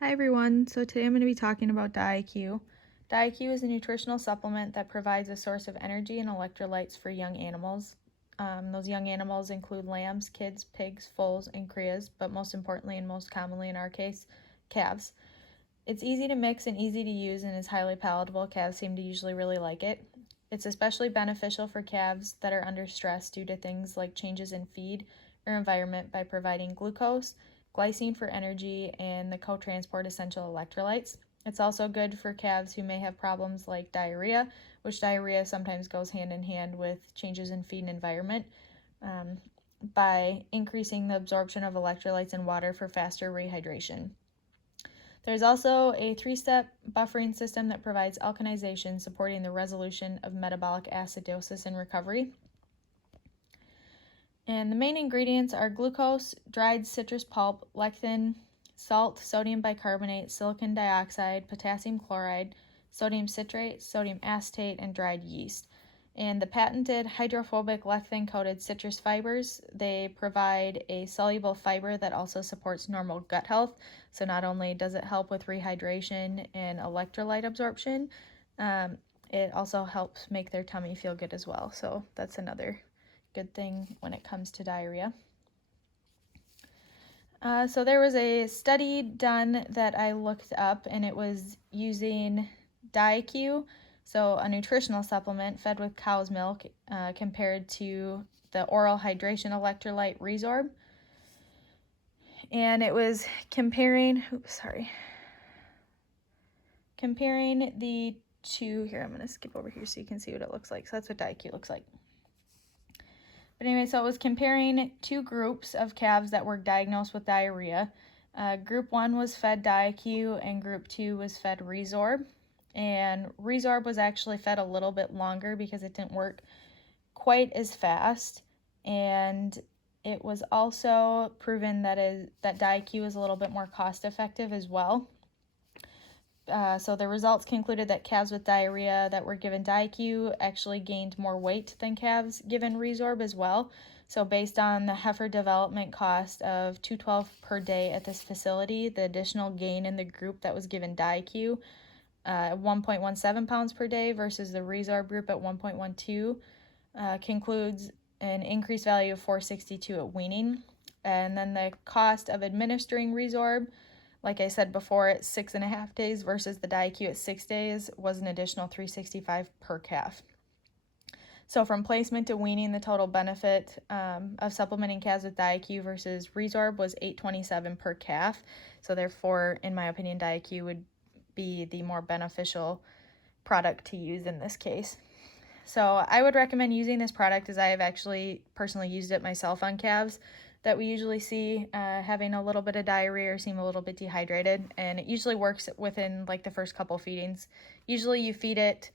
Hi everyone, so today I'm going to be talking about Diaque. Diaque is a nutritional supplement that provides a source of energy and electrolytes for young animals. Those young animals include lambs, kids, pigs, foals, and crias, but most importantly and most commonly in our case, calves. It's easy to mix and easy to use and is highly palatable. Calves seem to usually really like it. It's especially beneficial for calves that are under stress due to things like changes in feed or environment by providing glucose, glycine for energy, and the co-transport essential electrolytes. It's also good for calves who may have problems like diarrhea, which diarrhea sometimes goes hand in hand with changes in feed and environment, um, by increasing the absorption of electrolytes and water for faster rehydration. There's also a 3-step buffering system that provides alkalization, supporting the resolution of metabolic acidosis and recovery. And the main ingredients are glucose, dried citrus pulp, lecithin, salt, sodium bicarbonate, silicon dioxide, potassium chloride, sodium citrate, sodium acetate, and dried yeast. And the patented hydrophobic lecithin-coated citrus fibers, they provide a soluble fiber that also supports normal gut health. So not only does it help with rehydration and electrolyte absorption, it also helps make their tummy feel good as well. So that's another good thing when it comes to diarrhea. So there was a study done that I looked up, and it was using Diaque, so a nutritional supplement fed with cow's milk, compared to the oral hydration electrolyte Resorb. And it was comparing the two. Here, I'm going to skip over here so you can see what it looks like. So that's what Diaque looks like. But anyway, so it was comparing two groups of calves that were diagnosed with diarrhea. Group 1 was fed Diaque and Group 2 was fed Resorb. And Resorb was actually fed a little bit longer because it didn't work quite as fast. And it was also proven that Diaque is a little bit more cost effective as well. So the results concluded that calves with diarrhea that were given Diaque actually gained more weight than calves given Resorb as well. So based on the heifer development cost of $212 per day at this facility, the additional gain in the group that was given Diaque, 1.17 pounds per day versus the Resorb group at 1.12, concludes an increased value of $462 at weaning. And then the cost of administering Resorb, like I said before, at 6.5 days versus the Diaque at 6 days, was an additional $365 per calf. So from placement to weaning, the total benefit of supplementing calves with Diaque versus Resorb was $827 per calf. So therefore, in my opinion, Diaque would be the more beneficial product to use in this case. So I would recommend using this product, as I have actually personally used it myself on calves that we usually see having a little bit of diarrhea or seem a little bit dehydrated, and it usually works within like the first couple feedings. Usually you feed it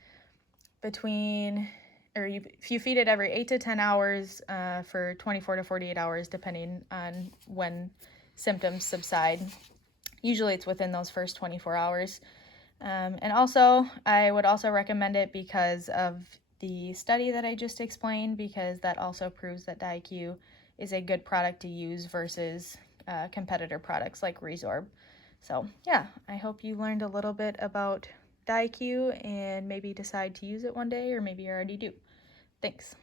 if you feed it every 8 to 10 hours for 24 to 48 hours, depending on when symptoms subside. Usually it's within those first 24 hours. And also, I would also recommend it because of the study that I just explained, because that also proves that Diaque is a good product to use versus competitor products like Resorb. So yeah, I hope you learned a little bit about Diaque and maybe decide to use it one day, or maybe you already do. Thanks.